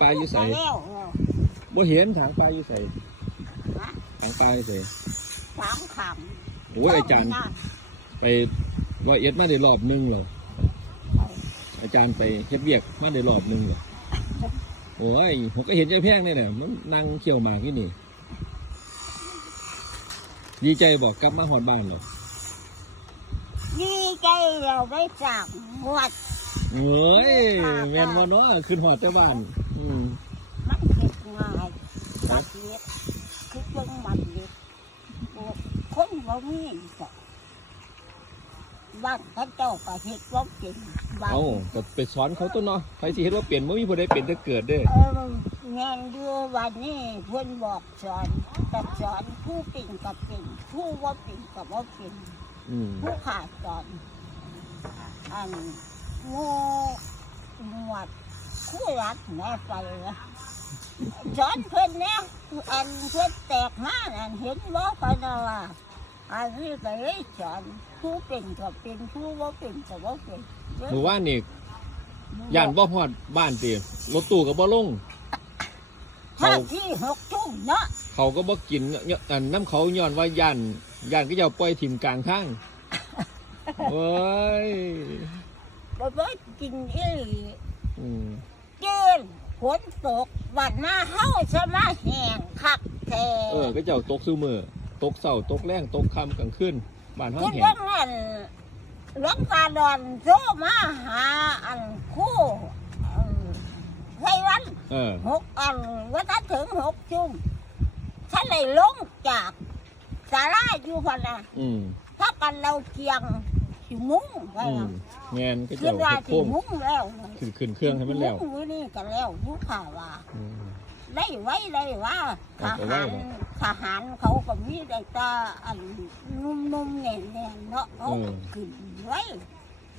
ปลาอยู่ใส่ไปแล้วเออบ่เห็นถังปลาอยู่ใส่ฮะถังปลาอยู่ใส่สามคโอ้ยอาจารย์ ไปร้อยเอ็ดมาได้รอบหนึงเหรออาจารย์ไปเฮ็ดเวียกมาได้รอบหนึงเหรอโอ้ยผมก็เห็นใจแพงเนี่ยเนี่ยมันนั่งเขี่ยวหมากที่นี่ ดีใจบอกกลับมาหอดบ้านเหรอดีใจเราได้สั่งงวดเอ้ยแม่นบ่เนาะขึ้นหอดแต่บ้าน อืมมันเก็บง่ายตัดเล็บคือเบิ่งมันเล็บโอ้คนบ่มีก็บ้านเขาเจ้าก็เฮ็ดบ่เป็นบ้าน เอาก็ไปสอนเขาตัวเนาะใครสิเฮ็ดว่าเปลี่ยนบ่มีผู้ใดเปลี่ยนจะเกิดเด้อเออแม่นอยู่วันนี้เพิ่นบอกสอนแต่สอนผู้เป็นก็เป็นผู้บ่เป็นก็บ่เป็นอืมผู้ขาดสอนอันโง่หมวด คู่รักแม่ไปนะสอนเพิ่นเนี่ยอันเพิ่นแตกมาอันเห็นบ่พะนะว่าอันนี้ก็เลยสอนผู้เป็นก็เป็นผู้บ่เป็นก็บ่เป็นหมู่บ้านนี่ย่านบ่ฮอดบ้านติรถตู้ก็บ่ลงข้าเขาที่หกทุ่มเนาะเขาก็บ่กินเนาะอันน้ำเขาย้อนว่าย่านย่านก็จะเอาปล่อยถิ่มกลางทางโอ้ยบ่บ่กินอีหลีอืมเกิน ฝนตกบัดมาเฮาสมาแห้งคักแท้เออก็เจ้าตกซุมือตกเช้าตกแรงตกค่ำกลางคืนบ้านเฮาคิดแห้ว่างนั่นหลวงตาดอนโซมาหาอันคู่อันไทวันเออ หกอันว่าถ้าถึงหกจุ่มท่านเลยลงจากสาราอยู่พะนะอืม ถ้ากันเราเกียง สิมุ้งไว้อืมนะแม่นก็คิเจ้าดว่าเฮ็ดสิโค้งมุ้งแล้วขึ้นขึ้นเครื่องให้มันแล้วมุ้งมื้อนี่กันแล้วผู้ข่าวว่า อืม ได้ไว้ได้ว่าทเอาไปไว้หารเหรอทหารเขาก็มีได้แตาอันนุ่มๆแน่นๆเนาะเขาก็ขึ้นไว้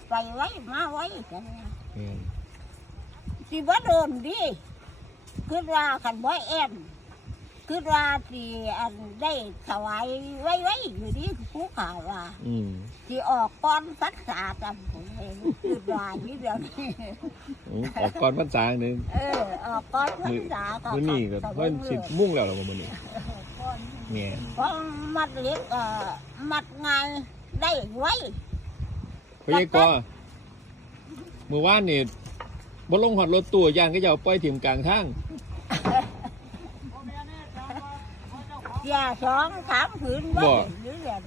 ไปไว้มาไว้กันนะแม่นสิว่าโดนดิคือว่าขันบ่แอม คือว่าที่อันได้ถวายไว้ไว้อยู่นี่ผู้ข่าวว่าอืมที่ออกก้อนสักษาจำผมเองคือว่านี่เดียวนี้อืมออกก่อนพรรษาหนึงเออออกก้อนสักษาก็มื้อนี้ก็เพิ่นสิมุ่งแล้วล่ะบ่มื้อนี้แม่นเพราะมัดเล็กเอ่อมัดไงายได้ไว้ พยากรเมื่อวานนี่บ่ลงหอดรถตู้ย่างก็จะเอาปล่อยถิ่มกลางทาง อย่าสองสามผืนไว้หรืออย่าง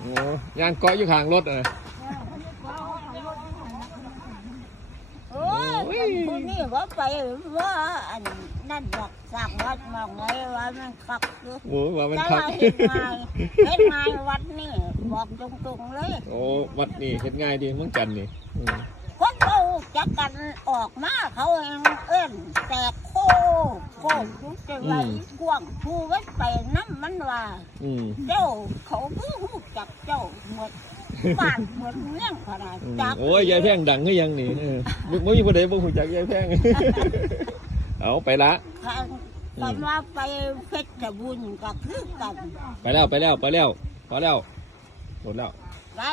โอ้ย่างเกาะอยู่ข้างรถอะโอ้ยคนนี้ว่าไปว่าอันนั่นหลักสั่งวัดมองไงว่ามันขับอยู่โอ้ว่ามันแต่คักว่าเห็นไงเห็นไงวัดนี่บอกตรงๆเลย โอ้วัดนี่เฮ็ดง่ายดีเมืองจันทน์ ออกมาเขาเองเอิ้นแตกโคโคยุบจะไว้กว้างผู้ไว้ไปน้ำมันว่า อืม เจ้าเขาเพิ่งหูจักเจ้าหมดบ้านหมดเมืองขนาดอืมจักโอ้ยยายแพงดังคือยังนี่เออบ่บ่มีผู้ใดบ่ฮู้จักยายแพง เอาไปละคันกันว่าไปเพชรบุญก็คือกันไปแล้วไปแล้วไปแล้วพอแล้วหมดแล้วได้